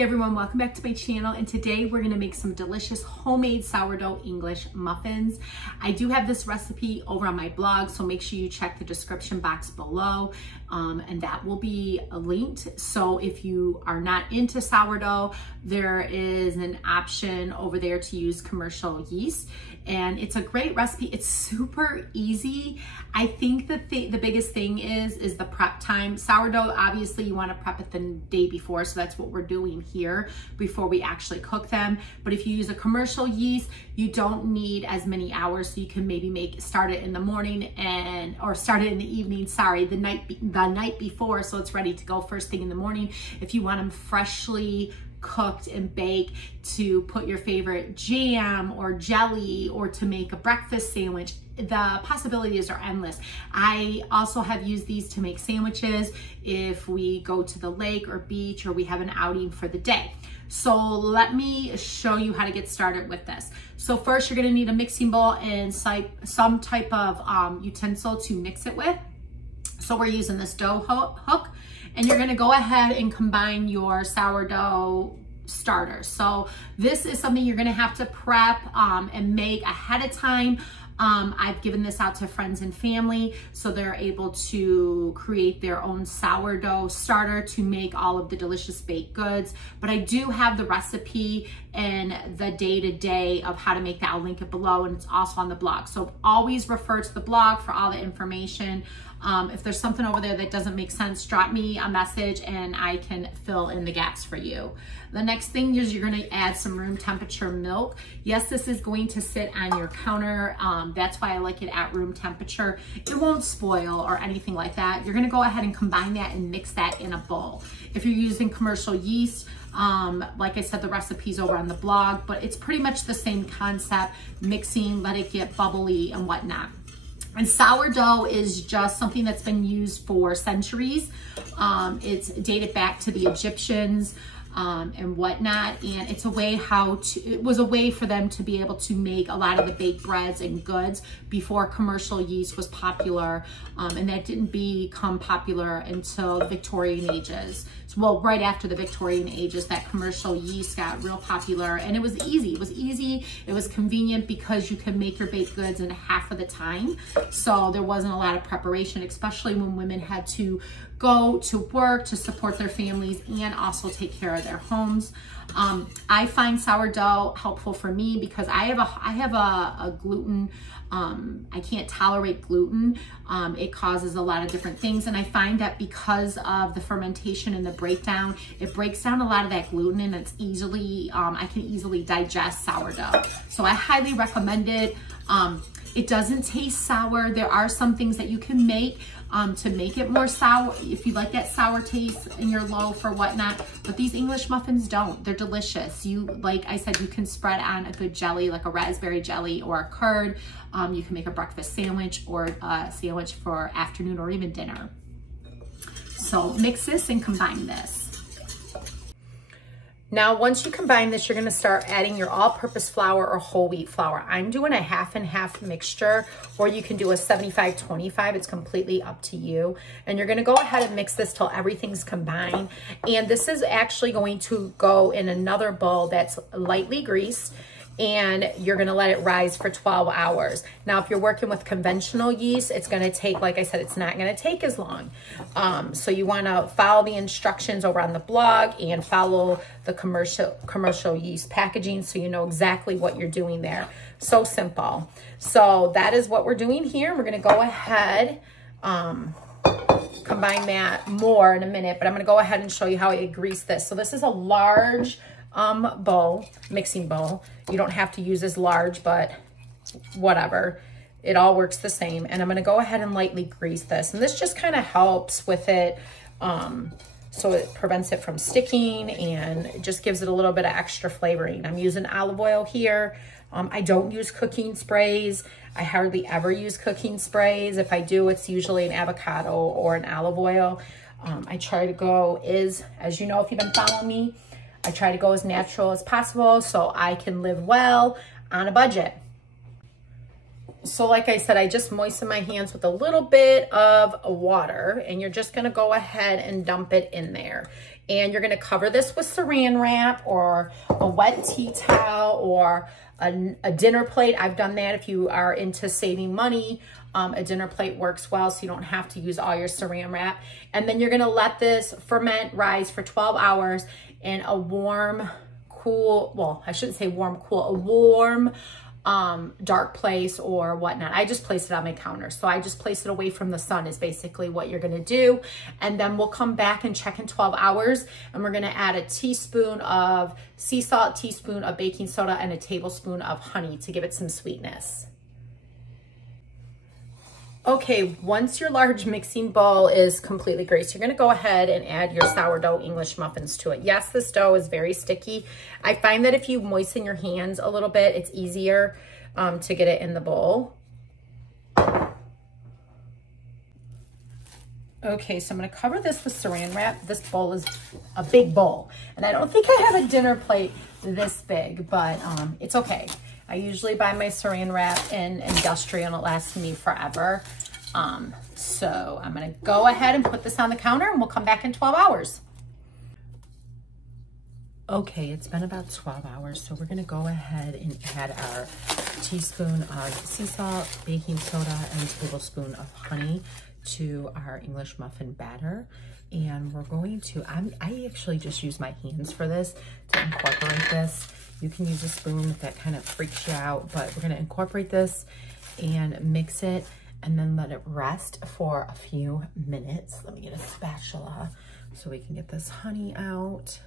Hey everyone, welcome back to my channel, and today we're going to make some delicious homemade sourdough English muffins. I do have this recipe over on my blog, so make sure you check the description box below, and that will be linked. So if you are not into sourdough, there is an option over there to use commercial yeast, and it's a great recipe. It's super easy. I think that the biggest thing is the prep time. Sourdough, obviously you want to prep it the day before, so that's what we're doing here before we actually cook them. But if you use a commercial yeast, you don't need as many hours, so you can maybe start it in the morning or start it in the evening, sorry, the night before, so it's ready to go first thing in the morning. If you want them freshly cooked and baked, to put your favorite jam or jelly, or to make a breakfast sandwich, the possibilities are endless. I also have used these to make sandwiches if we go to the lake or beach, or we have an outing for the day. So let me show you how to get started with this. So first, you're gonna need a mixing bowl and some type of utensil to mix it with. So we're using this dough hook, and you're gonna go ahead and combine your sourdough starter. So this is something you're gonna have to prep and make ahead of time. I've given this out to friends and family, so they're able to create their own sourdough starter to make all of the delicious baked goods. But I do have the recipe and the day-to-day of how to make that. I'll link it below, and it's also on the blog. So always refer to the blog for all the information. If there's something over there that doesn't make sense, drop me a message and I can fill in the gaps for you. The next thing is you're gonna add some room temperature milk. Yes, this is going to sit on your counter. That's why I like it at room temperature. It won't spoil or anything like that. You're gonna go ahead and combine that and mix that in a bowl. If you're using commercial yeast, like I said, the recipe's over on the blog, but it's pretty much the same concept, mixing, let it get bubbly and whatnot. And sourdough is just something that's been used for centuries. It's dated back to the Egyptians and whatnot, and it was a way for them to be able to make a lot of the baked breads and goods before commercial yeast was popular, and that didn't become popular until the Victorian ages. So, well, right after the Victorian ages, that commercial yeast got real popular, and it was easy. It was convenient because you could make your baked goods in half of the time. So there wasn't a lot of preparation, especially when women had to go to work to support their families and also take care of their homes. I find sourdough helpful for me because I have a gluten, I can't tolerate gluten. It causes a lot of different things, and I find that because of the fermentation and the breakdown, it breaks down a lot of that gluten, and it's easily, I can easily digest sourdough. So I highly recommend it. It doesn't taste sour. There are some things that you can make to make it more sour if you like that sour taste in your loaf or whatnot, but these English muffins don't. They're delicious. Like I said, you can spread on a good jelly, like a raspberry jelly or a curd. You can make a breakfast sandwich or a sandwich for afternoon or even dinner. So mix this and combine this. Now, once you combine this, you're gonna start adding your all-purpose flour or whole wheat flour. I'm doing a half and half mixture, or you can do a 75-25. It's completely up to you. And you're gonna go ahead and mix this till everything's combined. And this is actually going to go in another bowl that's lightly greased, and you're gonna let it rise for 12 hours. Now, if you're working with conventional yeast, it's gonna take, like I said, it's not gonna take as long. So you wanna follow the instructions over on the blog and follow the commercial yeast packaging so you know exactly what you're doing there. So simple. So that is what we're doing here. We're gonna go ahead, combine that more in a minute, but I'm gonna go ahead and show you how I grease this. So this is a large mixing bowl. You don't have to use as large, but whatever. It all works the same. And I'm gonna go ahead and lightly grease this. And this just kind of helps with it, so it prevents it from sticking, and it just gives it a little bit of extra flavoring. I'm using olive oil here. I don't use cooking sprays. I hardly ever use cooking sprays. If I do, it's usually an avocado or an olive oil. I try to go as you know, if you've been following me, I try to go as natural as possible so I can live well on a budget. So like I said, I just moisten my hands with a little bit of water, and you're just gonna go ahead and dump it in there. And you're gonna cover this with saran wrap or a wet tea towel or a dinner plate. I've done that if you are into saving money. A dinner plate works well, so you don't have to use all your saran wrap. And then you're gonna let this ferment, rise for 12 hours in a warm, cool, well, I shouldn't say warm, cool, a warm, dark place or whatnot. I just place it on my counter. So I just place it away from the sun is basically what you're gonna do. And then we'll come back and check in 12 hours and we're gonna add a teaspoon of sea salt, teaspoon of baking soda, and a tablespoon of honey to give it some sweetness. Okay, once your large mixing bowl is completely greased, you're gonna go ahead and add your sourdough English muffins to it. Yes, this dough is very sticky. I find that if you moisten your hands a little bit, it's easier to get it in the bowl. Okay, so I'm gonna cover this with saran wrap. This bowl is a big bowl, and I don't think I have a dinner plate this big, but it's okay. I usually buy my saran wrap in industrial and it lasts me forever. So I'm gonna go ahead and put this on the counter and we'll come back in 12 hours. Okay, it's been about 12 hours, so we're gonna go ahead and add our teaspoon of sea salt, baking soda, and tablespoon of honey to our English muffin batter. And we're going to, I actually just use my hands for this to incorporate this. You can use a spoon if that kind of freaks you out, but we're gonna incorporate this and mix it and then let it rest for a few minutes. Let me get a spatula so we can get this honey out.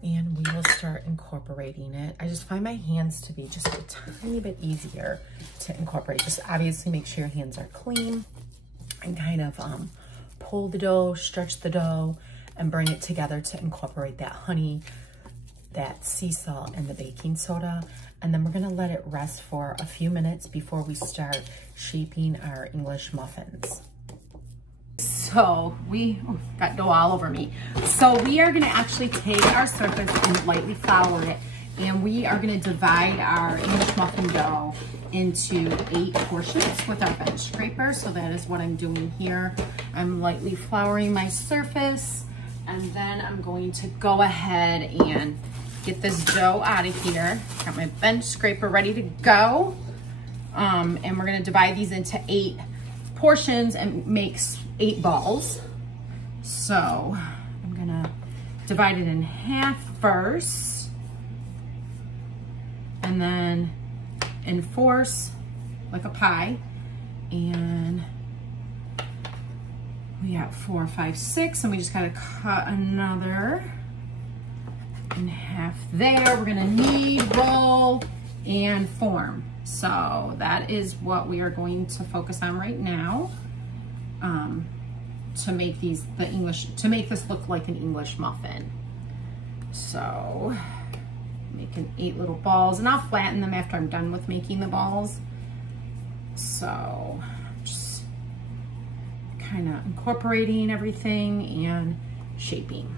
And we will start incorporating it. I just find my hands to be just a tiny bit easier to incorporate. Just obviously make sure your hands are clean and kind of pull the dough, stretch the dough, and bring it together to incorporate that honey, that sea salt, and the baking soda. And then we're gonna let it rest for a few minutes before we start shaping our English muffins. So we got dough all over me. So we are gonna actually take our surface and lightly flour it, and we are gonna divide our English muffin dough into 8 portions with our bench scraper. So that is what I'm doing here. I'm lightly flouring my surface, and then I'm going to go ahead and get this dough out of here. Got my bench scraper ready to go. And we're gonna divide these into 8 portions and make 8 balls. So I'm gonna divide it in half first, and then enforce like a pie. And we got 4, 5, 6, and we just gotta cut another in half there. We're gonna knead, roll, and form. So that is what we are going to focus on right now, to make to make this look like an English muffin. So making 8 little balls, and I'll flatten them after I'm done with making the balls. So just kind of incorporating everything and shaping.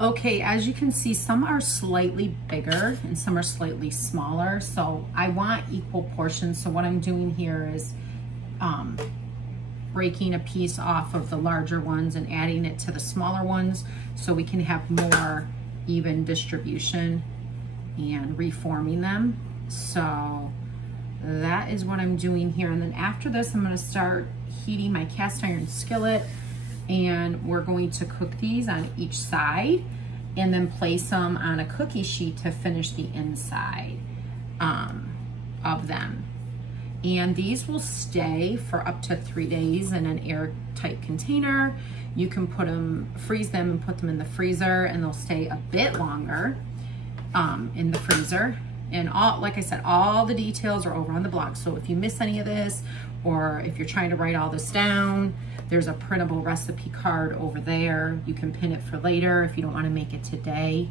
Okay, as you can see, some are slightly bigger and some are slightly smaller. So I want equal portions. So what I'm doing here is breaking a piece off of the larger ones and adding it to the smaller ones so we can have more even distribution and reforming them. So that is what I'm doing here. And then after this, I'm gonna start heating my cast iron skillet, and we're going to cook these on each side and then place them on a cookie sheet to finish the inside of them. And these will stay for up to 3 days in an airtight container. You can freeze them and put them in the freezer, and they'll stay a bit longer in the freezer. And like I said, all the details are over on the blog. So if you miss any of this, or if you're trying to write all this down, there's a printable recipe card over there. You can pin it for later if you don't want to make it today,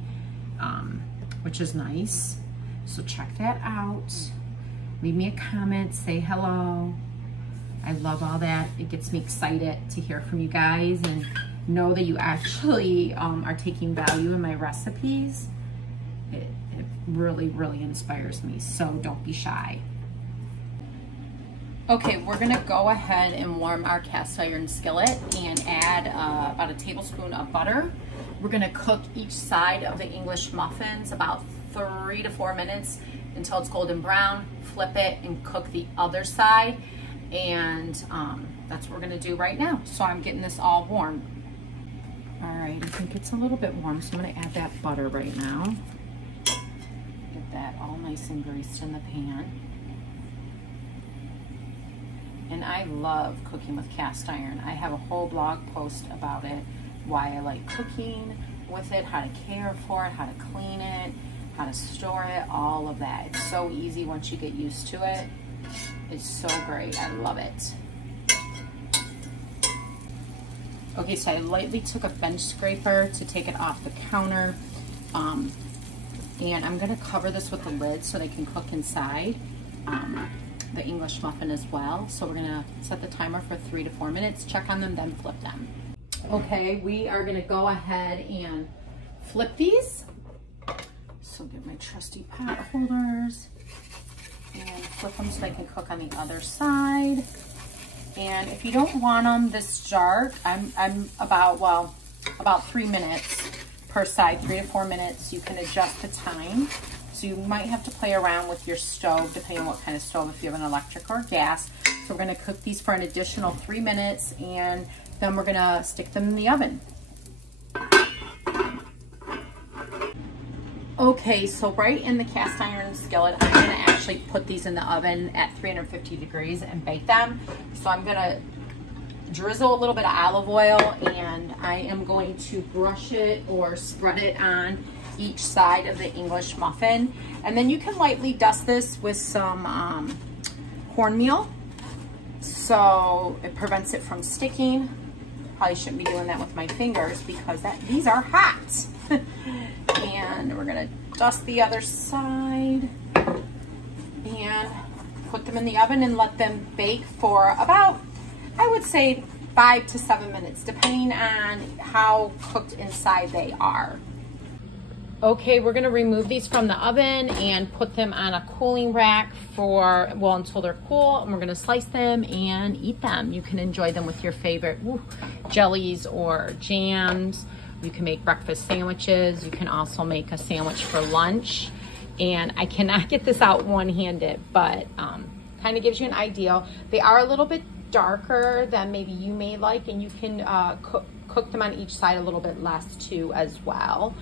which is nice. So check that out. Leave me a comment, say hello. I love all that. It gets me excited to hear from you guys and know that you actually are taking value in my recipes. It really, really inspires me, so don't be shy. Okay, we're gonna go ahead and warm our cast iron skillet and add about a tablespoon of butter. We're gonna cook each side of the English muffins about 3 to 4 minutes until it's golden brown. Flip it and cook the other side. And that's what we're gonna do right now. So I'm getting this all warm. All right, I think it's a little bit warm, so I'm gonna add that butter right now. Get that all nice and greased in the pan. And I love cooking with cast iron. I have a whole blog post about it, why I like cooking with it, how to care for it, how to clean it, how to store it, all of that. It's so easy once you get used to it. It's so great, I love it. Okay, so I lightly took a bench scraper to take it off the counter. And I'm gonna cover this with a lid so they can cook inside the English muffin as well. So we're gonna set the timer for 3 to 4 minutes, check on them, then flip them. Okay, we are gonna go ahead and flip these. So get my trusty pot holders and flip them so they can cook on the other side. And if you don't want them this dark, I'm about 3 minutes per side, 3 to 4 minutes. You can adjust the time. So you might have to play around with your stove, depending on what kind of stove, if you have an electric or gas. So we're gonna cook these for an additional 3 minutes, and then we're gonna stick them in the oven. Okay, so right in the cast iron skillet, I'm gonna actually put these in the oven at 350 degrees and bake them. So I'm gonna drizzle a little bit of olive oil, and I am going to brush it or spread it on each side of the English muffin. And then you can lightly dust this with some cornmeal so it prevents it from sticking. Probably shouldn't be doing that with my fingers because these are hot. And we're gonna dust the other side and put them in the oven and let them bake for about, I would say, 5 to 7 minutes, depending on how cooked inside they are. Okay, we're gonna remove these from the oven and put them on a cooling rack until they're cool, and we're gonna slice them and eat them. You can enjoy them with your favorite jellies or jams. You can make breakfast sandwiches. You can also make a sandwich for lunch. And I cannot get this out one-handed, but kind of gives you an idea. They are a little bit darker than maybe you may like, and you can cook them on each side a little bit less too as well.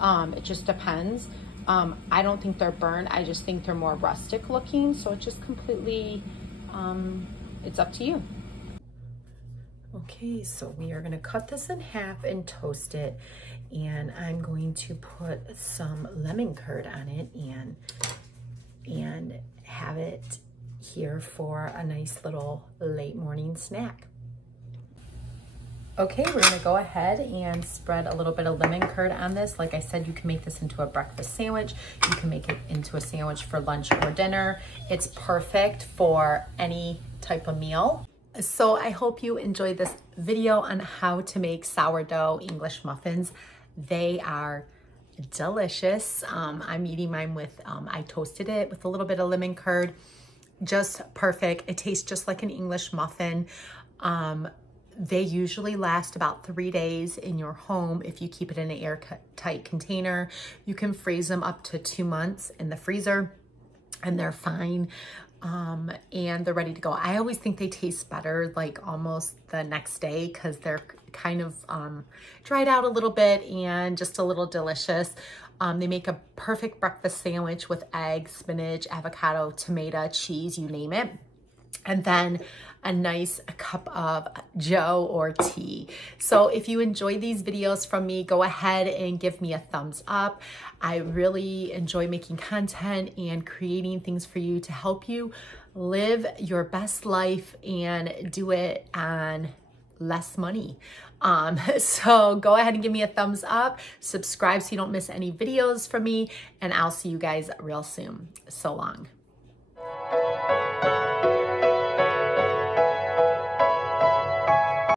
It just depends. I don't think they're burnt. I just think they're more rustic looking. So it just completely, it's up to you. Okay, so we are gonna cut this in half and toast it. And I'm going to put some lemon curd on it and have it here for a nice little late morning snack. Okay, we're gonna go ahead and spread a little bit of lemon curd on this. Like I said, you can make this into a breakfast sandwich. You can make it into a sandwich for lunch or dinner. It's perfect for any type of meal. So I hope you enjoyed this video on how to make sourdough English muffins. They are delicious. I'm eating mine with, I toasted it with a little bit of lemon curd. Just perfect. It tastes just like an English muffin. They usually last about 3 days in your home if you keep it in an airtight container. You can freeze them up to 2 months in the freezer and they're fine. And they're ready to go. I always think they taste better like almost the next day because they're kind of dried out a little bit and just a little delicious. They make a perfect breakfast sandwich with eggs, spinach, avocado, tomato, cheese, you name it. And then a nice cup of joe or tea. So if you enjoy these videos from me, go ahead and give me a thumbs up. I really enjoy making content and creating things for you to help you live your best life and do it on less money. So go ahead and give me a thumbs up, subscribe so you don't miss any videos from me, and I'll see you guys real soon. So long.